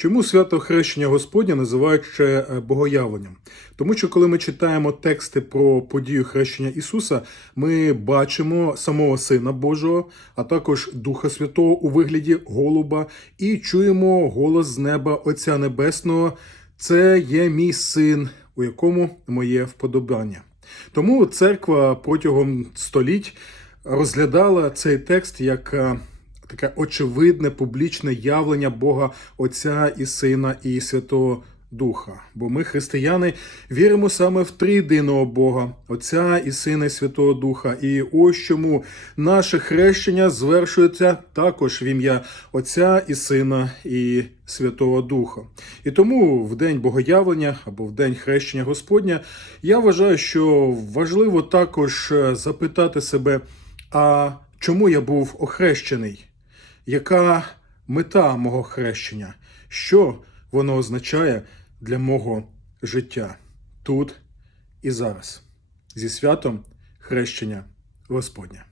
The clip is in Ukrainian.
Чому свято хрещення Господня називають ще е, богоявленням? Тому що коли ми читаємо тексти про подію хрещення Ісуса, ми бачимо самого Сина Божого, а також Духа Святого у вигляді голуба, і чуємо голос з неба Отця Небесного. Це є мій син, у якому моє вподобання. Тому церква протягом століть розглядала цей текст як е, таке очевидне публічне явлення Бога Отця і Сина і Святого Духа. Бо ми, християни, віримо саме в трійдиного Бога, Отця і Сина і Святого Духа. І ось чому наше хрещення звершується також в ім'я Отця і Сина і Святого Духа. І тому в день богоявлення або в день хрещення Господня я вважаю, що важливо також е, запитати себе, а чому я був охрещений? Яка мета мого хрещення? Що воно означає для мого життя тут і зараз? Зі святом хрещення Господня.